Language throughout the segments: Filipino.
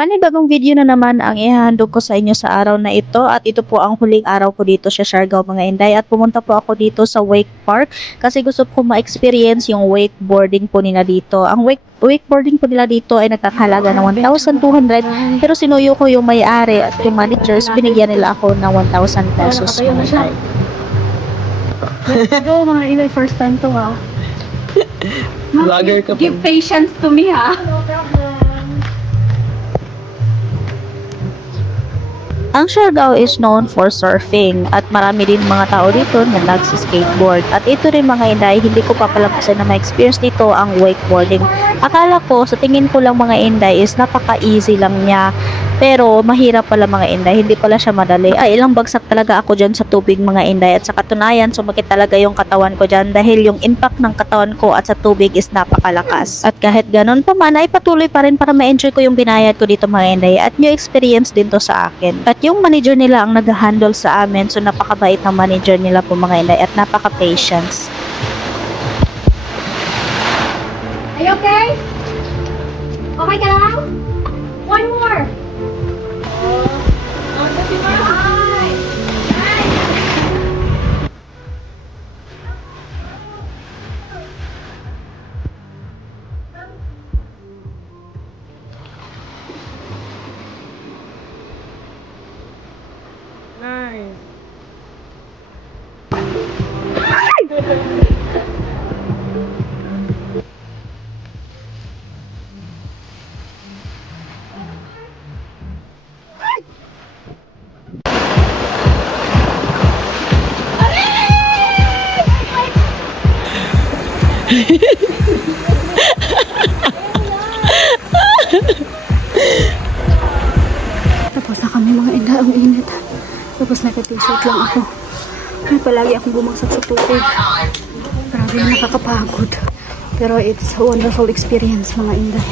Panibagong video na naman ang ihahandog ko sa inyo sa araw na ito at ito po ang huling araw ko dito sa Siargao mga Inday at pumunta po ako dito sa Wake Park kasi gusto ko ma-experience yung wakeboarding po nila dito. Ang wakeboarding po nila dito ay nagkakahalaga ng 1,200 pero sinuyo ko yung may-ari at yung managers, binigyan nila ako ng 1,000 pesos mga Inday. Let's go mga Inday, first time to ha. Vlogger ka pa. Give patience to me ha. Ang Siargao is known for surfing at marami din mga tao dito na nagsi-skateboard. At ito rin mga Inday, hindi ko papalampasan na ma-experience dito ang wakeboarding. Akala ko, sa tingin ko lang mga Inday is napaka-easy lang niya. Pero mahirap pala mga Inday, hindi pala siya madali. Ay, ilang bagsak talaga ako dyan sa tubig mga Inday. At sa katunayan, sumakit talaga yung katawan ko dyan dahil yung impact ng katawan ko at sa tubig is napakalakas. At kahit ganun pa man, ay patuloy pa rin para ma-enjoy ko yung binayad ko dito mga Inday. At new experience din to sa akin. At yung manager nila ang nag-handle sa amin. So napakabait ng manager nila po mga Inday at napaka-patience. Are you okay? Okay ka lang? One more. Nice. Tapos na kami mga Inday, ang init. Tapos naka-t-shirt lang ako. Ay, palagi akong bumagsak sa tubig. Grabe, nakakapagod. Pero it's a wonderful experience mga Inday.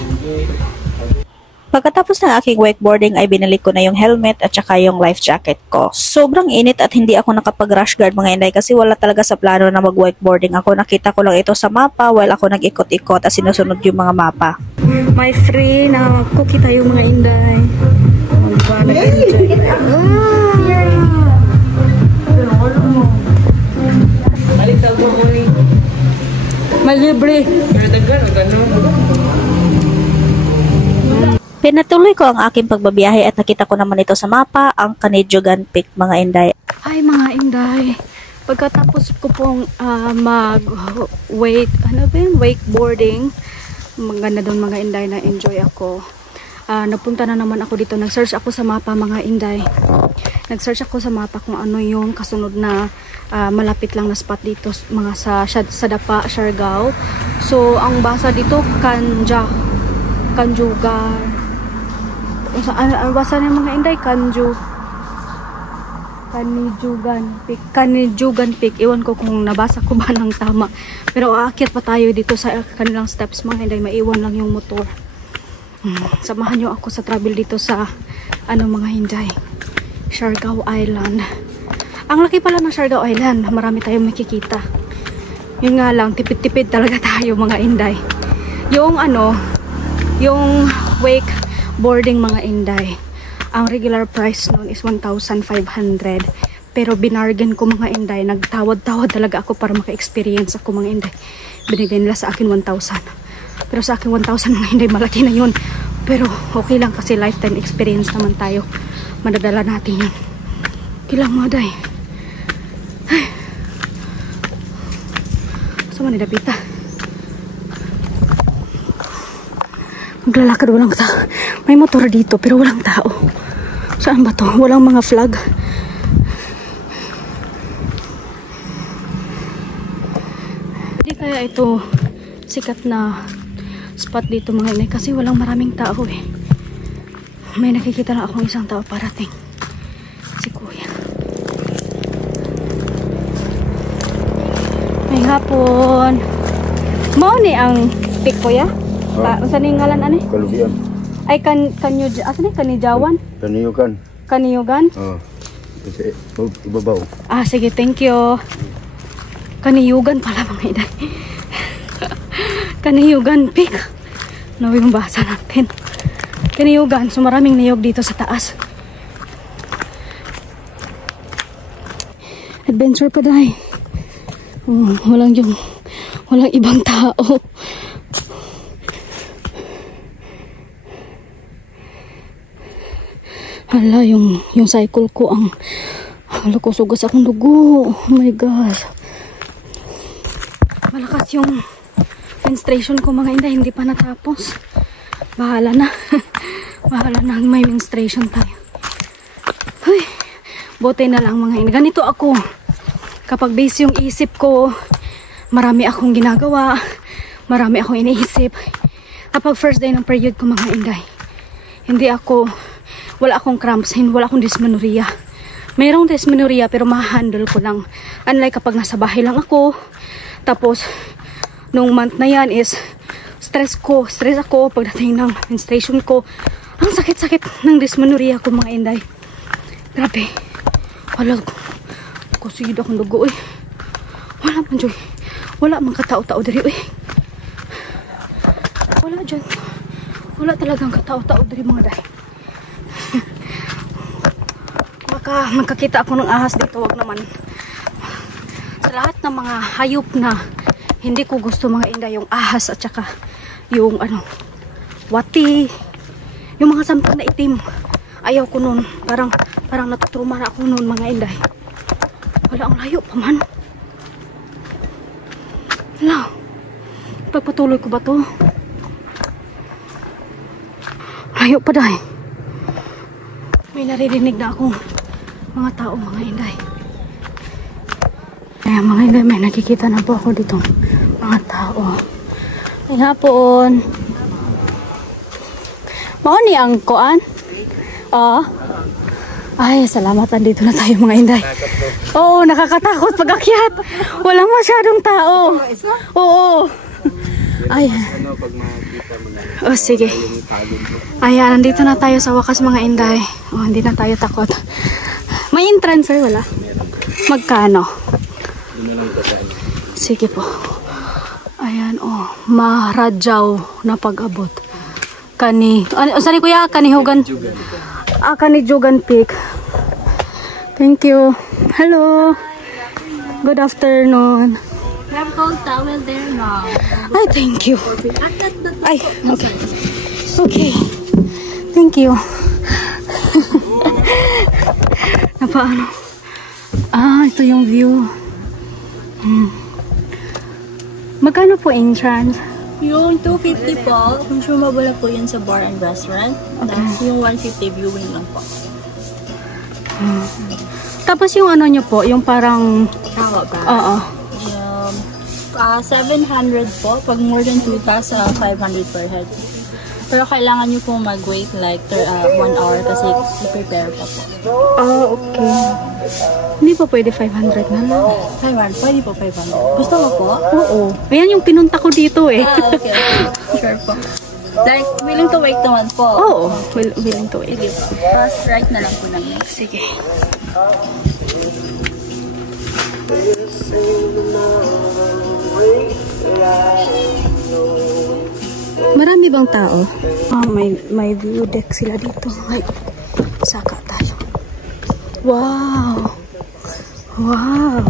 Pagkatapos ng aking wakeboarding ay binalik ko na yung helmet at saka yung life jacket ko. Sobrang init at hindi ako nakapag-rush guard mga Inday kasi wala talaga sa plano na mag-wakeboarding ako. Nakita ko lang ito sa mapa while ako nag-ikot-ikot at sinusunod yung mga mapa. My free na cookie tayo mga Inday. Oh, diba? Nag-enjoy tayo. Malibre. Pinatuloy ko ang aking pagbabiyahe at nakita ko naman ito sa mapa, ang Canidiogan Peak mga Inday. Ay mga Inday, pagkatapos ko pong wakeboarding, maganda doon mga Inday, na enjoy ako. Napunta na naman ako dito, nag-search ako sa mapa mga Inday. Nag-search ako sa mapa kung ano yung kasunod na malapit lang na spot dito mga sa Dapa, Siargao. So ang basa dito Kanjugar. Ang basa ng mga Inday, Canidiogan Peak. Iwan ko kung nabasa ko ba ng tama. Pero aakyat pa tayo dito sa kanilang steps mga Inday. Maiwan lang yung motor. Samahan nyo ako sa travel dito sa mga Inday, Siargao Island. Ang laki pala ng Siargao Island. Marami tayong makikita. Yun nga lang, tipid-tipid talaga tayo mga Inday. Yung wakeboarding mga Inday, ang regular price nun is 1,500. Pero binargain ko mga Inday, nagtawad-tawad talaga ako para maka-experience ako mga Inday. Binigay nila sa akin 1,000. Pero sa akin 1,000 mga Inday, malaki na yun. Pero okay lang kasi lifetime experience naman tayo. Madadala natin yun. Kilang mga Day. Ay. Saan man nilapita? Maglalakad, walang tao. May motor dito pero walang tao. Saan ba to? Walang mga flag. Hindi kaya ito sikat na spot dito mga Inday kasi walang maraming tao eh. May nakikita lang akong isang tao parating. Si Kuya. May hapon. Mao ni ang pick Kuya? Saan yung ngalan ani? Kalubian. Ay Kanijawan? Kaniyugan. Kaniyugan? Kasi ibabaw. Sige, thank you. Kaniyugan pala mga Inday. Kaniyugan Peak. Ano yung basa natin? Tiniyugan. So maraming niyog dito sa taas. Adventure pa dahil. Walang ibang tao. Hala, yung cycle ko hala ko sugas akong dugo. Oh my gosh. Malakas yung menstruation ko mga inday, hindi pa natapos. Bahala na. Bahala na may menstruation tayo. Uy, buti na lang mga inday. Ganito ako. Kapag base yung isip ko, marami akong ginagawa, marami akong iniisip. Kapag first day ng period ko mga inday, wala akong cramps, wala akong dysmenorrhea. Mayroong dysmenorrhea pero ma-handle ko lang. Unlike kapag nasa bahay lang ako, tapos nung month na yan is stress ako pagdating ng menstruation ko. Ang sakit-sakit ng dysmenorrhea ko mga inday. Grabe. Wala ko sigid akong dugo eh. Wala man joy. Wala man katao-tao diri eh. Wala dyan. Wala talagang katao-tao diri mga day. Baka magkakita ako ng ahas dito, wag naman. Sa lahat ng mga hayop na hindi ko gusto mga inday, yung ahas at saka yung wati, yung mga sampang na itim, ayaw ko nun. Parang natutruma na ako nun mga inday. Wala, ang layo pa man. Wala, pagpatuloy ko ba to? Layo pa dahil. May naririnig na akong mga tao mga inday. Ayan mga inday, may nakikita na po ako dito mga tao. Ay hapon. Mao ni ang koan? Ay, salamat, andito na tayo mga inday. Oo, nakakatakot pag akyat. Walang masyadong tao. Oo. Ay. Oh, sige. Ayan, nandito na tayo sa wakas mga inday. Oh, hindi na tayo takot. May entrance sir, wala? Magkano? Sige po. Ayan, oh. Maradyaw na pag-abot. Saan kuya? Kanihugan? Kanijugan Peak. Thank you. Hello. Good afternoon. We have cold towel there now. Ay, thank you. Ay, okay. Okay. Thank you. Napaano? Ito yung view. Magkano po entrance? Yung 250 po, consumable na po yun sa bar and restaurant. Okay. Tapos yung 150 viewing lang po. Tapos yung nyo po, yung parang... Tawa ba? Oo. 700 po. Pag more than 2,000, 500 per head. Pero kailangan nyo po mag-wait like 1 hour kasi i-prepare pa po. Okay. Hindi pa pwede 500 na lang. 500? Pwede po 500. Gusto mo po? Oo. Ayan yung pinunta ko dito eh. Okay. Sure po. Like, willing to wait naman po. Oo. Willing to wait. Sige po. Fast right na lang po namin. Sige. Marami bang tao? May view deck sila dito. Ay, saka tayo. Wow! Wow!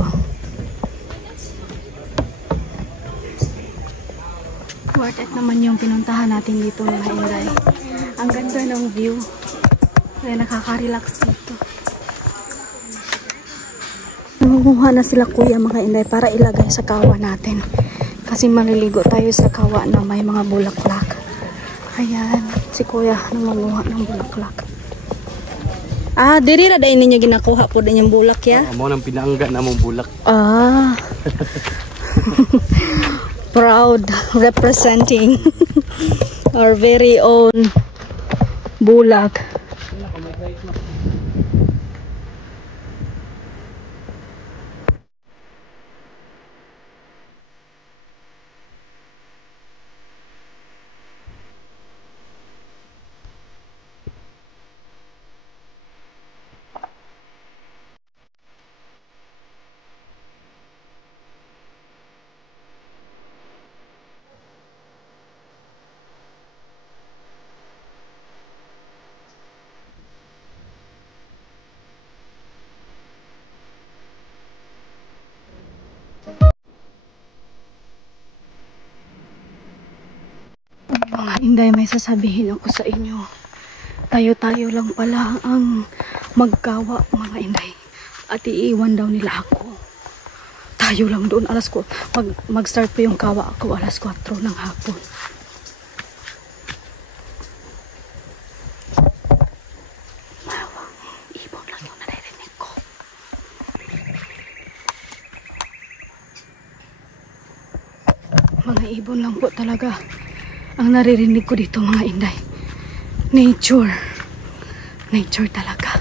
Worth it naman yung pinuntahan natin dito mga inday. Ang ganda ng view. Kaya nakaka-relax dito. Nangunguha na sila kuya mga inday para ilagay sa kawa natin. Kasi maliligo tayo sa kawa na may mga bulaklak. Ayan, si kuya nangunguha ng bulaklak. Diri ra dai ninyo ginakuha po din yung bulak ya? Amo nang pinaangga na mong bulak. Proud representing our very own bulak. Inday, may sasabihin ako sa inyo. Tayo-tayo lang pala ang magkawa, mga inday. At iiwan daw nila ako. Tayo lang doon, mag-start po yung kawa ako alas 4 ng hapon. Mawang ibon lang yung naririnig ko. Mga ibon lang po talaga ang naririnig ko dito, mga inday. Nature. Nature talaga.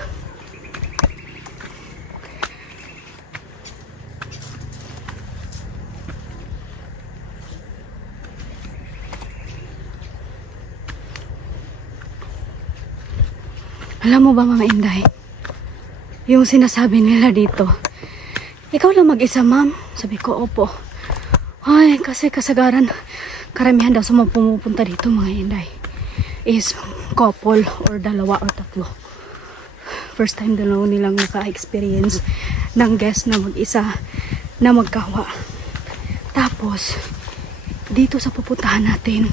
Alam mo ba, mga inday, yung sinasabi nila dito, ikaw lang mag-isa, ma'am? Sabi ko, opo. Ay, kasi kasagaran, karamihan daw sa mga pumupunta dito, mga inday, is couple or dalawa or tatlo. First time daw nilang naka-experience ng guest na mag-isa na magkawa. Tapos, dito sa pupuntahan natin,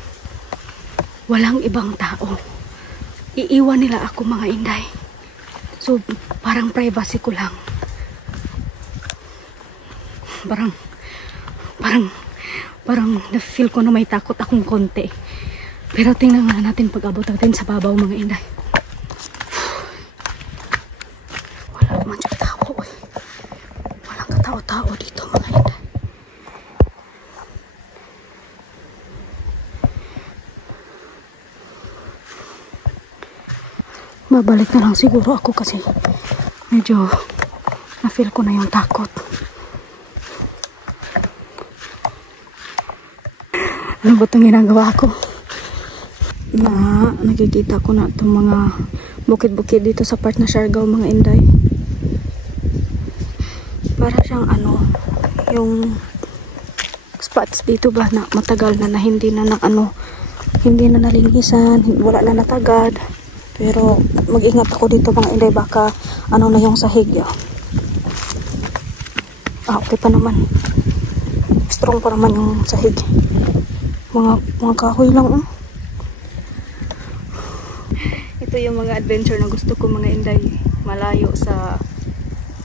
walang ibang tao. Iiwan nila ako, mga inday. So, parang privacy ko lang. Parang na-feel ko na may takot akong konti. Pero tingnan nga natin pag-abot natin sa babaw, mga inday. Wala naman dyan tao, eh. Walang katao-tao dito, mga inday. Babalik na lang siguro ako kasi medyo na-feel ko na yung takot. Ano ba itong ginagawa ko? Na nakikita ko na itong mga bukid-bukid dito sa part na Siargao, mga inday. Para siyang yung spots dito ba na matagal na hindi na hindi na nalinisan, wala na natagad. Pero mag-ingat ako dito, mga inday, baka na yung sahig. Okay pa naman. Strong pa naman yung sahig. Mga kahoy lang. Ito yung mga adventure na gusto ko, mga inday. Malayo sa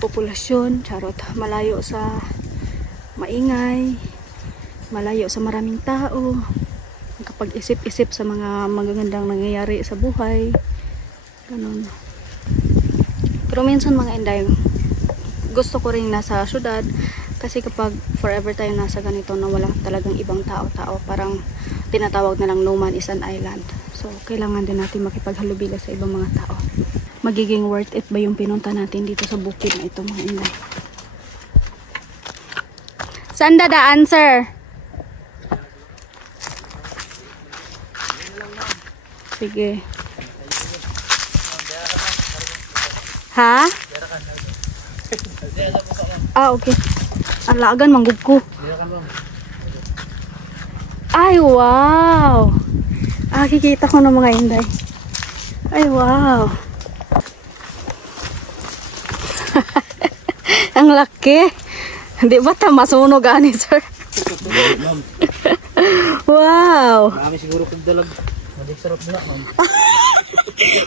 populasyon, charot. Malayo sa maingay. Malayo sa maraming tao. Kapag isip-isip sa mga magagandang nangyayari sa buhay. Ganun. Pero minsan, mga inday, gusto ko rin nasa syudad kasi kapag forever tayo nasa ganito na wala talagang ibang tao-tao, parang tinatawag na lang no man is an island. So, kailangan din natin makipaghalubila sa ibang mga tao. Magiging worth it ba yung pinunta natin dito sa bukid na ito, mga inday? Saan dadaan, sir? Sige. Ha? Okay. Alagan, manggug ko. Ay, wow! Kikita ko ng mga inday. Ay, wow! Ang laki! Hindi ba masunog ani, sir? Wow! Marami siguro kong dalag. Sarap na, ma'am.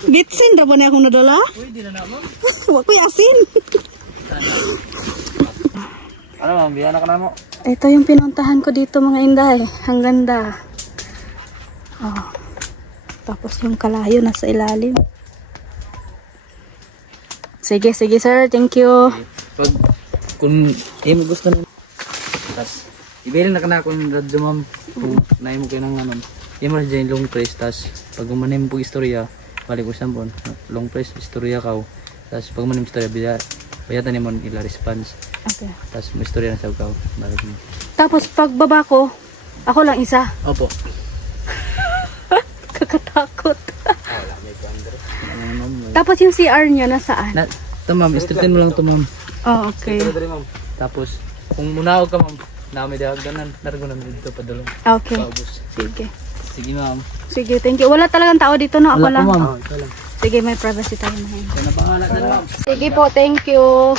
Bitsin, dapat na akong nadala? Uy, di na ma'am. Huwag ko asin. Ano, ma'am? Biyan ka na mo. Ito yung pinuntahan ko dito, mga inday. Ang ganda. Oh. Tapos yung kalayo nasa ilalim. Sige, sir. Thank you. Kung mo gusto na. Tapos, ibilin na ka na ako yung radyo, ma'am. Kung nahin mo kayo ng yung mga dyan long press, tas pag umanim po istorya, balik ko sampon, long press, istorya ka, tas pag umanim istorya, bayatan naman ila response. Okay. Tas mo istorya na sa ka, balik mo. Tapos pag baba ko, ako lang isa. Opo. Kakatakot. Tapos yung CR nyo, nasaan? Ito ma'am, istritin mo lang ito ma'am. Oh, okay. Tapos, kung munawag ka ma'am, namin dahag ganan, nargo namin dito padulong. Okay. Paubos. Sige. Sige ma'am. Sige, thank you. Wala talagang tao dito, no? Ako lang. Wala po ma'am. Ito lang. Sige, may privacy tayo na yun. Yan ang pangalan na ma'am. Sige po, thank you.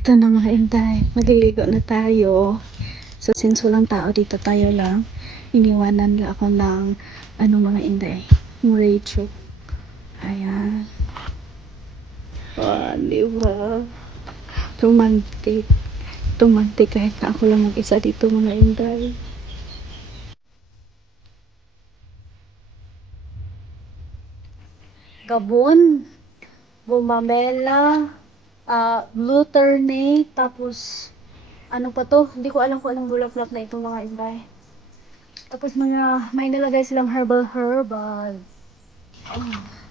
Eto na mga inday, maliligo na tayo. So since walang tao dito, tayo lang. Iniwanan lang ako ng mga inday. Yung Rachel. Ayan. Diba? Romantic. Romantic kahit na ako lang mag-isa dito mga inday. Gabon. Bumamela. Luterne. Tapos, ano pa to? Hindi ko alam kung anong bulaklak na itong mga inday. Tapos may nalagay silang herbal.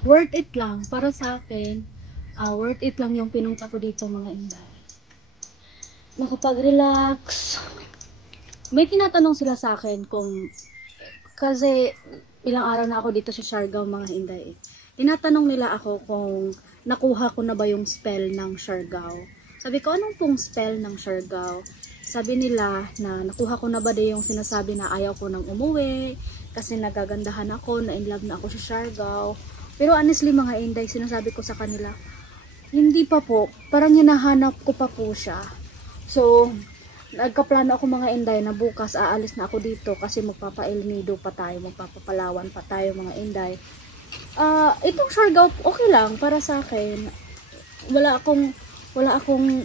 Worth it lang. Para sa akin, worth it lang yung pinunta ko dito mga inday. Nakapag-relax. May tinatanong sila sa akin kasi ilang araw na ako dito sa Siargao mga inday. Tinatanong nila ako kung nakuha ko na ba yung spell ng Siargao. Sabi ko, anong pong spell ng Siargao? Sabi nila na nakuha ko na ba yung sinasabi na ayaw ko nang umuwi kasi nagagandahan ako, na in love na ako sa Siargao. Pero honestly mga inday, sinasabi ko sa kanila, hindi pa po, parang hinahanap ko pa po siya. So, nagkaplano ako mga inday na bukas aalis na ako dito kasi magpapa-El Nido pa tayo, magpapapalawan pa tayo mga inday. Itong Siargao, okay lang para sa akin. Wala akong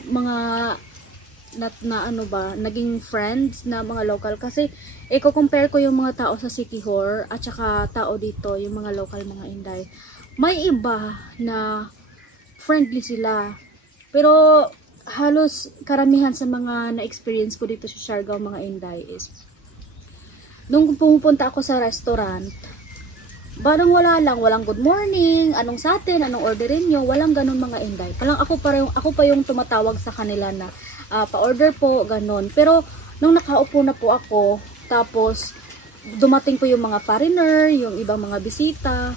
mga naging friends na mga local kasi i-compare ko yung mga tao sa Siquijor at saka tao dito, yung mga local mga inday. May iba na friendly sila. Pero halos karamihan sa mga na-experience ko dito sa Siargao mga inday is nung pumupunta ako sa restaurant, parang walang good morning, anong sa atin, anong orderin nyo, walang ganun mga inday. Parang ako pa yung tumatawag sa kanila na pa-order po, ganun. Pero nung nakaupo na po ako, tapos dumating po yung mga foreigner, yung ibang mga bisita,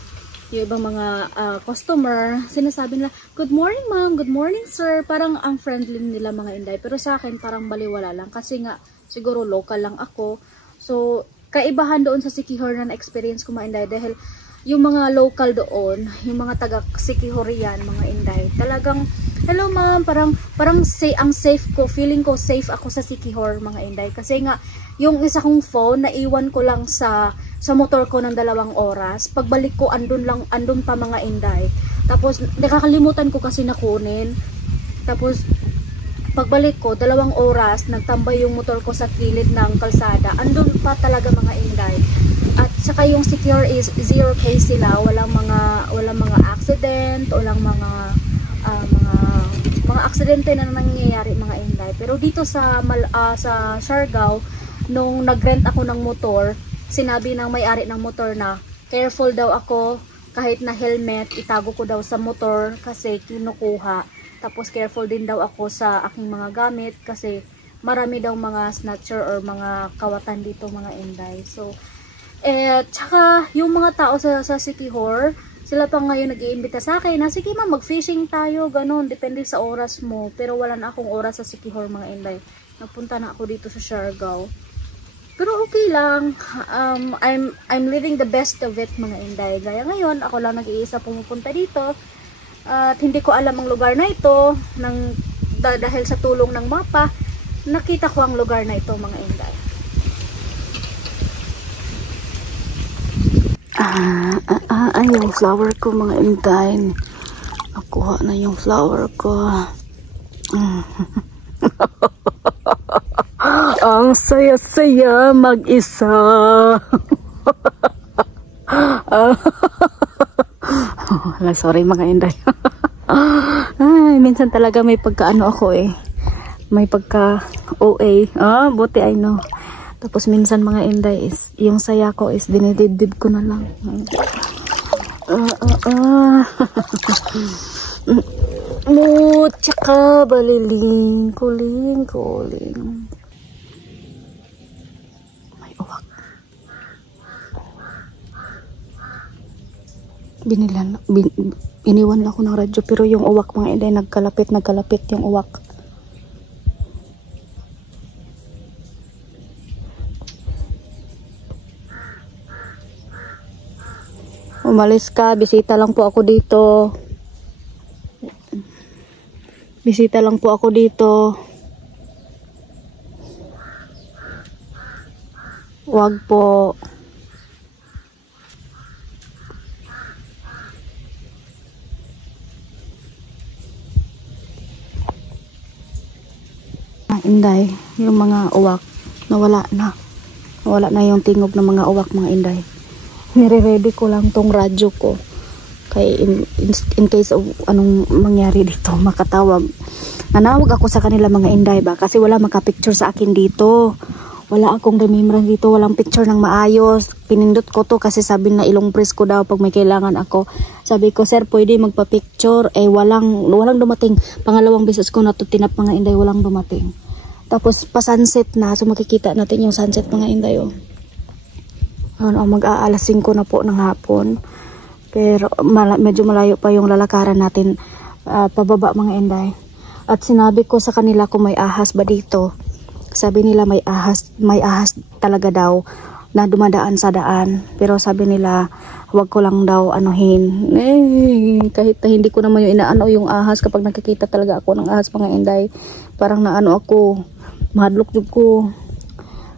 yung ibang mga customer, sinasabi nila, good morning ma'am, good morning sir. Parang ang friendly nila mga inday. Pero sa akin parang baliwala lang kasi nga siguro local lang ako. So kaibahan doon sa Siquijor na experience ko mga inday dahil yung mga local doon, yung mga taga Siquijorian mga inday, talagang hello ma'am, parang ang safe ko, feeling ko safe ako sa Siquijor mga inday kasi nga yung isa kong phone naiwan ko lang sa motor ko ng 2 oras. Pagbalik ko andun pa mga inday. Tapos nakakalimutan ko kasi nakunin. Tapos pagbalik ko 2 oras nagtambay yung motor ko sa kilid ng kalsada. Andun pa talaga mga inday. At saka yung secure is 0 case sila, walang mga accident, walang mga aksidente na nangyayari mga inday. Pero dito sa Siargao, nung nagrent ako ng motor, sinabi ng may-ari ng motor na careful daw ako, kahit na helmet itago ko daw sa motor kasi kinukuha. Tapos careful din daw ako sa aking mga gamit kasi marami daw mga snatcher or mga kawatan dito mga inday. So tsaka yung mga tao sa Siquijor, sila pa ngayon nag-iimbita sa akin na sige ma'am, mag-fishing tayo, ganun, depende sa oras mo. Pero wala na akong oras sa Siquijor mga inday. Nagpunta na ako dito sa Siargao. Pero okay lang. I'm living the best of it mga inday. Gaya ngayon, ako lang nag-iisa pumupunta dito. At hindi ko alam ang lugar na ito. Dahil sa tulong ng mapa, nakita ko ang lugar na ito mga inday. Yung flower ko mga inday. Nakuha na yung flower ko. Ang saya-saya mag-isa. Sorry mga inday. Ay, minsan talaga may pagkaano ako eh. May pagka OA. Buti I know. Tapos minsan mga inday is, yung saya ko is dinidibdib ko na lang. Tsaka baliling, kuling. May uwak. Iniwan lang ako ng radyo pero yung uwak mga inday nagkalapit yung uwak. Umalis ka, bisita lang po ako dito. Bisita lang po ako dito. Wag po. Inday, yung mga uwak nawala na. Nawala na yung tingog ng mga uwak, mga inday. Nire-ready ko lang tong radyo ko. Kay in case of anong mangyari dito, makatawag. Nanawag ako sa kanila, mga inday ba? Kasi wala makapicture sa akin dito. Wala akong remembrance dito. Walang picture ng maayos. Pinindot ko to kasi sabi na ilong press ko daw pag may kailangan ako. Sabi ko, sir, pwede magpa-picture. Eh, walang dumating. Pangalawang beses ko na to tinap, mga inday, walang dumating. Tapos pa-sunset na. So makikita natin yung sunset, mga inday. Oh. Mag-aalas 5 na po ng hapon. Pero medyo malayo pa yung lalakaran natin pababa, mga inday. At sinabi ko sa kanila kung may ahas ba dito. Sabi nila may ahas talaga daw na dumadaan sa daan. Pero sabi nila huwag ko lang daw anuhin. Kahit na hindi ko naman yung inaano yung ahas, kapag nakikita talaga ako ng ahas, mga inday, parang naano ako, mahadlok yung ko.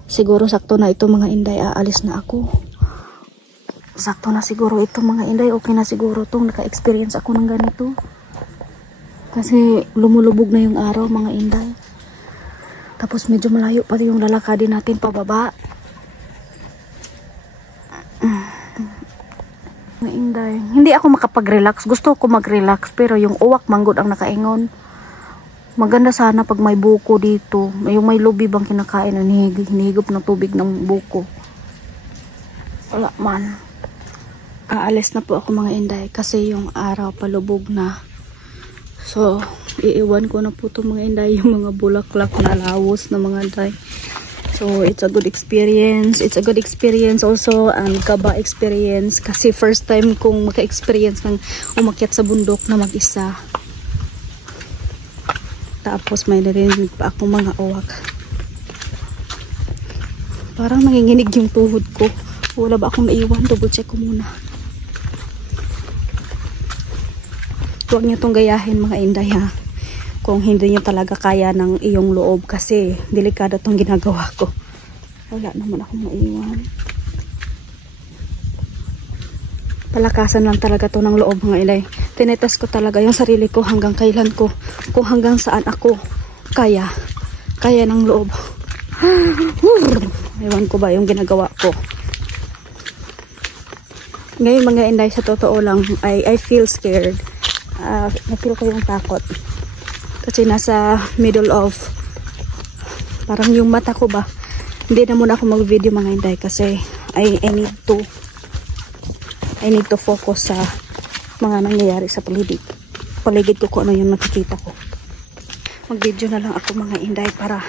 Siguro sakto na ito, mga inday, aalis na ako. Sakto na siguro ito, mga inday, okay na siguro itong naka-experience ako ng ganito. Kasi lumulubog na yung araw, mga inday. Tapos medyo malayo pa yung lalakadin natin pababa. Mga inday, hindi ako makapag-relax. Gusto ko mag-relax pero yung uwak manggod ang nakaingon. Maganda sana pag may buko dito. Yung may lubi bang kinakain, hinihigop ng tubig ng buko. Wala man. Aalis na po ako, mga inday, kasi yung araw palubog na. So, iiwan ko na po itong mga inday, yung mga bulaklak na lawos na mga inday. So, it's a good experience. It's a good experience also, and kaba experience. Kasi first time kong maka-experience ng umakyat sa bundok na mag-isa. Tapos may narinig pa akong mga uwak. Parang nanginginig yung tuhod ko. Wala ba akong naiwan? Double check ko muna. Huwag niyo itong gayahin, mga inday, ha. Kung hindi niyo talaga kaya ng iyong loob, kasi delikado itong ginagawa ko. Wala naman akong naiwan. Palakasan lang talaga to ng loob, mga inday. Tinetest ko talaga yung sarili ko hanggang kailan ko, kung hanggang saan ako kaya ng loob. Ewan ko ba yung ginagawa ko. Ngayon, mga inday, sa totoo lang, I feel scared. Na-feel ko yung takot. Kasi nasa middle of, parang yung mata ko ba, hindi na muna ako mag-video, mga inday, kasi I need to focus sa mga nangyayari sa paligid ko, kung ano yung nakikita ko. Mag-video na lang ako, mga inday, para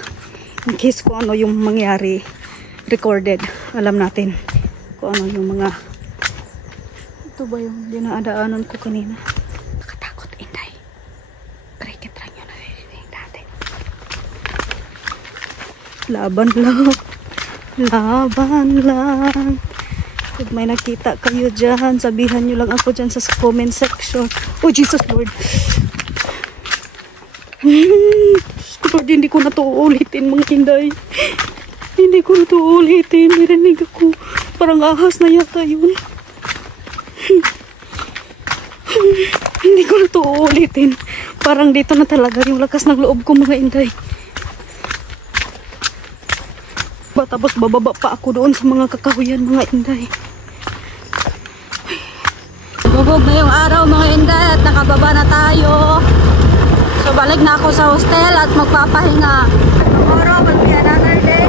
in case kung ano yung mangyari recorded, alam natin kung ano yung mga, ito ba yung dinadaanan ko kanina. Nakatakot, inday. Cricket lang yun, naririnig natin. Laban lang. Pag may nakita kayo dyan, sabihan nyo lang ako dyan sa comment section. Oh, Jesus Lord. Lord, hindi ko na to ulitin, mga inday. Hindi ko na to ulitin. Narinig ako. Parang ahas na yata yun. Hindi ko na to ulitin. Parang dito na talaga yung lakas ng loob ko, mga inday. Tapos bababa pa ako doon sa mga kakahuyan, mga inday. Bubog na yung araw, mga inday, at nakababa na tayo. So balik na ako sa hostel at magpapahinga. Tomorrow will be another day.